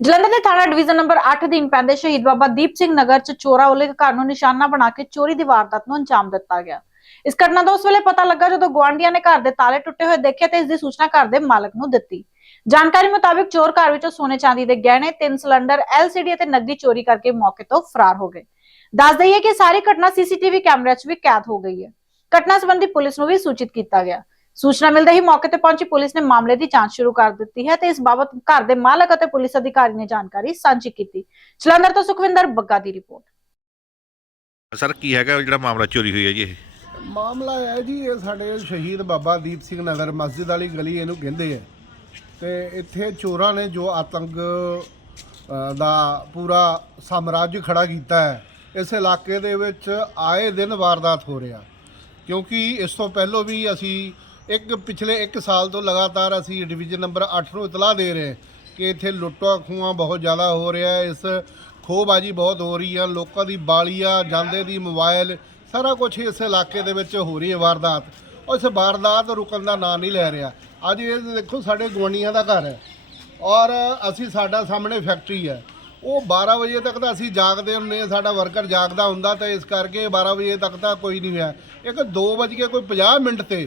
ਜਲੰਧਰ ਦੇ ਥਾਣਾ division number 8 ਅਧੀਨ ਪੈਂਦੇ ਸ਼ਹੀਦ ਬਾਬਾ ਦੀਪ ਸਿੰਘ ਨਗਰ ਚ ਚੋਰਾ ਵੱਲੋਂ ਘਰ ਨੂੰ ਨਿਸ਼ਾਨਾ ਬਣਾ ਕੇ ਚੋਰੀ ਦੀ ਵਾਰਦਾਤ ਨੂੰ ਅੰਜਾਮ ਦਿੱਤਾ ਗਿਆ। ਇਸ ਘਟਨਾ ਦਾ ਉਸ ਵੇਲੇ ਪਤਾ ਲੱਗਾ ਜਦੋਂ ਗੁਆਂਢੀਆਂ ਨੇ ਘਰ ਦੇ ਤਾਲੇ ਟੁੱਟੇ ਹੋਏ ਦੇਖੇ ਤੇ ਇਸ ਦੀ ਸੂਚਨਾ ਘਰ ਦੇ ਮਾਲਕ ਨੂੰ ਦਿੱਤੀ। ਜਾਣਕਾਰੀ ਮੁਤਾਬਿਕ ਚੋਰ ਘਰ ਵਿੱਚੋਂ ਸੋਨੇ ਚਾਂਦੀ ਦੇ ਗਹਿਣੇ, ਤਿੰਨ ਸਿਲੰਡਰ LCD ਅਤੇ ਨਕਦੀ ਚੋਰੀ ਕਰਕੇ ਮੌਕੇ ਤੋਂ ਫਰਾਰ ਹੋ ਗਏ। ਦੱਸ ਦਈਏ ਕਿ ਸਾਰੀ ਘਟਨਾ ਸੀਸੀਟੀਵੀ ਕੈਮਰੇ 'ਚ ਵੀ ਕੈਦ ਹੋ ਗਈ ਹੈ। ਘਟਨਾ ਸੰਬੰਧੀ ਪੁਲਿਸ ਨੂੰ ਵੀ ਸੂਚਿਤ ਕੀਤਾ ਗਿਆ। ਸੂਚਨਾ ਮਿਲਦੇ ਹੀ ਮੌਕੇ ਤੇ ਪਹੁੰਚੀ ਪੁਲਿਸ ਨੇ ਮਾਮਲੇ ਦੀ ਜਾਂਚ ਸ਼ੁਰੂ ਕਰ ਦਿੱਤੀ ਹੈ ਤੇ ਇਸ ਬਾਬਤ ਘਰ ਦੇ ਮਾਲਕ ਅਤੇ ਪੁਲਿਸ ਅਧਿਕਾਰੀ ਨੇ ਜਾਣਕਾਰੀ ਸਾਂਝੀ ਕੀਤੀ। ਜਲੰਧਰ ਤੋਂ ਸੁਖਵਿੰਦਰ ਬੱਗਾ ਦੀ ਰਿਪੋਰਟ। ਸਰ ਕੀ ਹੈਗਾ ਉਹ ਜਿਹੜਾ ਮਾਮਲਾ ਚੋਰੀ ਹੋਈ ਹੈ ਜੀ ਇਹ? ਮਾਮਲਾ ਇਹ ਹੈ ਜੀ ਇਹ ਸਾਡੇ ਸ਼ਹੀਦ ਬਾਬਾ ਦੀਪ ਸਿੰਘ ਨਗਰ ਮਸਜਿਦ ਵਾਲੀ ਗਲੀ ਇਹਨੂੰ ਕਹਿੰਦੇ ਆ। ਤੇ ਇੱਥੇ ਚੋਰਾਂ ਨੇ ਜੋ ਆਤੰਕ ਅ, ਦਾ ਪੂਰਾ ਸਾਮਰਾਜ ਖੜਾ ਕੀਤਾ ਹੈ ਇਸ ਇਲਾਕੇ ਦੇ ਵਿੱਚ ਆਏ ਦਿਨ ਵਾਰਦਾਤ ਹੋ ਰਿਹਾ। ਕਿਉਂਕਿ ਇਸ ਤੋਂ ਪਹਿਲਾਂ ਵੀ ਅਸੀਂ ਇੱਕ ਪਿਛਲੇ 1 ਸਾਲ ਤੋਂ ਲਗਾਤਾਰ ਅਸੀਂ ਡਿਵੀਜ਼ਨ ਨੰਬਰ 8 ਨੂੰ ਇਤਲਾਹ ਦੇ ਰਹੇ ਹਾਂ ਕਿ ਇੱਥੇ ਲੁੱਟਾਂ ਖੂਹਾਂ ਬਹੁਤ ਜ਼ਿਆਦਾ ਹੋ ਰਿਹਾ ਹੈ। ਇਸ ਖੋਹਬਾਜੀ ਬਹੁਤ ਹੋ ਰਹੀ ਆ ਲੋਕਾਂ ਦੀ ਬਾਲੀਆਂ, ਜਾਂਦੇ ਦੀ ਮੋਬਾਈਲ, ਸਾਰਾ ਕੁਝ ਇਸ ਇਲਾਕੇ ਦੇ ਵਿੱਚ ਹੋ ਰਹੀ ਹੈ ਵਾਰਦਾਤ। ਉਸ ਵਾਰਦਾਤ ਰੁਕਣ ਦਾ ਨਾਂ ਨਹੀਂ ਲੈ ਰਿਹਾ। ਅੱਜ ਇਹ ਦੇਖੋ ਸਾਡੇ ਗੁਆਂਢੀਆਂ ਦਾ ਘਰ ਹੈ ਔਰ ਅਸੀਂ ਸਾਡਾ ਸਾਹਮਣੇ ਫੈਕਟਰੀ ਹੈ। ਉਹ 12 ਵਜੇ ਤੱਕ ਤਾਂ ਅਸੀਂ ਜਾਗਦੇ ਹੁੰਦੇ ਹਾਂ, ਸਾਡਾ ਵਰਕਰ ਜਾਗਦਾ ਹੁੰਦਾ ਤਾਂ ਇਸ ਕਰਕੇ 12 ਵਜੇ ਤੱਕ ਤਾਂ ਕੋਈ ਨਹੀਂ ਹੋਇਆ ਇੱਕ 2 ਵਜੇ ਕੋਈ 50 ਮਿੰਟ ਤੇ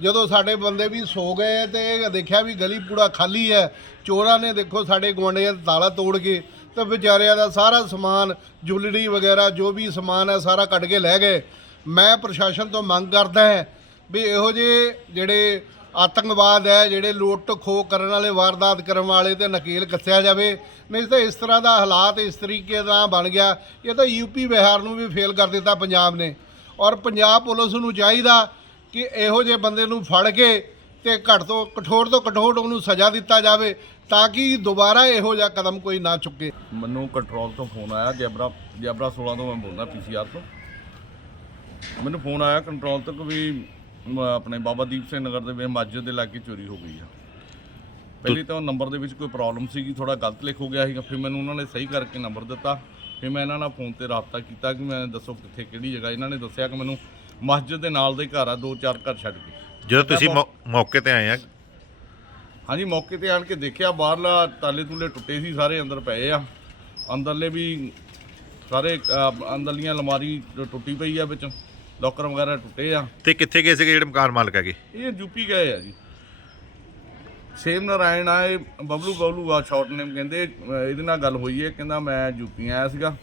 ਜਦੋਂ ਸਾਡੇ ਬੰਦੇ ਵੀ ਸੋ ਗਏ ਤੇ ਦੇਖਿਆ ਵੀ ਗਲੀ ਪੂਰਾ ਖਾਲੀ ਹੈ, ਚੋਰਾਂ ਨੇ ਦੇਖੋ ਸਾਡੇ ਗੁਆਂਢੀਆਂ ਦਾ ਤਾਲਾ ਤੋੜ ਕੇ ਤੇ ਵਿਚਾਰਿਆਂ ਦਾ ਸਾਰਾ ਸਮਾਨ, ਜੁਐਲਰੀ ਵਗੈਰਾ ਜੋ ਵੀ ਸਮਾਨ ਹੈ ਸਾਰਾ ਕੱਢ ਕੇ ਲੈ ਗਏ। ਮੈਂ ਪ੍ਰਸ਼ਾਸਨ ਤੋਂ ਮੰਗ ਕਰਦਾ ਹੈ ਵੀ ਇਹੋ ਜਿਹੇ ਜਿਹੜੇ ਆਤੰਕਵਾਦ ਹੈ, ਜਿਹੜੇ ਲੁੱਟ ਖੋਹ ਕਰਨ ਵਾਲੇ, ਵਾਰਦਾਤ ਕਰਨ ਵਾਲੇ ਤੇ ਨਕੇਲ ਕੱਸਿਆ ਜਾਵੇ, ਨਹੀਂ ਤਾਂ ਇਸ ਤਰ੍ਹਾਂ ਦਾ ਹਾਲਾਤ ਇਸ ਤਰੀਕੇ ਦਾ ਬਣ ਗਿਆ। ਇਹ ਤਾਂ ਯੂਪੀ ਬਿਹਾਰ ਨੂੰ ਵੀ ਫੇਲ ਕਰ ਦਿੱਤਾ ਪੰਜਾਬ ਨੇ। ਔਰ ਪੰਜਾਬ ਪੁਲਿਸ ਨੂੰ ਚਾਹੀਦਾ ਕਿ ਇਹੋ ਜਿਹੇ ਬੰਦੇ ਨੂੰ ਫੜ ਕੇ ਤੇ ਘੱਟ ਤੋਂ ਕਠੋਰ ਤੋਂ ਕਠੋਰ ਉਹਨੂੰ ਸਜ਼ਾ ਦਿੱਤਾ ਜਾਵੇ ਤਾਂ ਕਿ ਦੁਬਾਰਾ ਇਹੋ ਜਿਹਾ ਕਦਮ ਕੋਈ ਨਾ ਚੁੱਕੇ। ਮੈਨੂੰ ਕੰਟਰੋਲ ਤੋਂ ਫੋਨ ਆਇਆ, ਜੈਬਰਾ ਜੈਬਰਾ 16 ਤੋਂ ਮੈਂ ਬੋਲਦਾ ਪੀਸੀਆਰ ਤੋਂ। ਮੈਨੂੰ ਫੋਨ ਆਇਆ ਕੰਟਰੋਲ ਤੋਂ ਵੀ ਆਪਣੇ ਬਾਬਾ ਦੀਪ ਸਿੰਘ ਨਗਰ ਦੇ ਵਿੱਚ ਮਸਜਿਦ ਦੇ ਲਾਗੇ ਚੋਰੀ ਹੋ ਗਈ ਆ। ਪਹਿਲੀ ਤਾਂ ਉਹ ਨੰਬਰ ਦੇ ਵਿੱਚ ਕੋਈ ਪ੍ਰੋਬਲਮ ਸੀਗੀ ਥੋੜਾ ਗਲਤ ਲਿਖ ਹੋ ਗਿਆ ਸੀਗਾ, ਫਿਰ ਮੈਨੂੰ ਉਹਨਾਂ ਨੇ ਸਹੀ ਕਰਕੇ ਨੰਬਰ ਦਿੱਤਾ। ਫਿਰ ਮੈਂ ਇਹਨਾਂ ਨਾਲ ਫੋਨ ਤੇ ਰਾਬਤਾ ਕੀਤਾ ਕਿ ਮੈਂ ਦੱਸੋ ਕਿੱਥੇ, ਕਿਹੜੀ ਜਗ੍ਹਾ, ਇਹਨਾਂ ਨੇ ਦੱਸਿਆ ਕਿ ਮੈਨੂੰ ਮਸਜਿਦ ਦੇ ਨਾਲ ਦੇ ਘਰ ਆ ਦੋ ਚਾਰ ਘਰ ਛੱਡ ਕੇ। ਜਦੋਂ ਤੁਸੀਂ ਮੌ- ਮੌਕੇ ਤੇ ਆਏ ਆ? ਹਾਂਜੀ ਮੌਕੇ ਤੇ ਆਣ ਕੇ ਦੇਖਿਆ ਬਾਹਰਲਾ ਤਾਲੇ ਤੂਲੇ ਟੁੱਟੇ ਸੀ ਸਾਰੇ ਅੰਦਰ ਪਏ ਆ। ਅੰਦਰਲੇ ਵੀ ਸਾਰੇ ਅਹ, ਅੰਦਰਲੀਆਂ ਅਲਮਾਰੀ ਟੁੱਟੀ ਪਈ ਆ ਵਿੱਚ ਲੋਕਰ ਵਗੈਰਾ ਟੁੱਟੇ ਆ। ਤੇ ਕਿੱਥੇ ਗਏ ਸੀਗੇ ਜਿਹੜੇ ਮਕਾਨ ਮਾਲਕ ਹੈਗੇ? ਇਹ ਯੂਪੀ ਗਏ ਆ ਜੀ। ਸੇਮ ਨਾਰਾਇਣ ਆ ਇਹ ਬਬਲੂ ਬਬਲੂ ਆ ਸ਼ਾਰਟ ਨੇਮ ਕਹਿੰਦੇ ਅਹ, ਇਹਦੇ ਨਾਲ ਗੱਲ ਹੋਈ ਹੈ ਕਹਿੰਦਾ ਮੈਂ ਯੂਪੀ ਆਇਆ ਸੀਗਾ।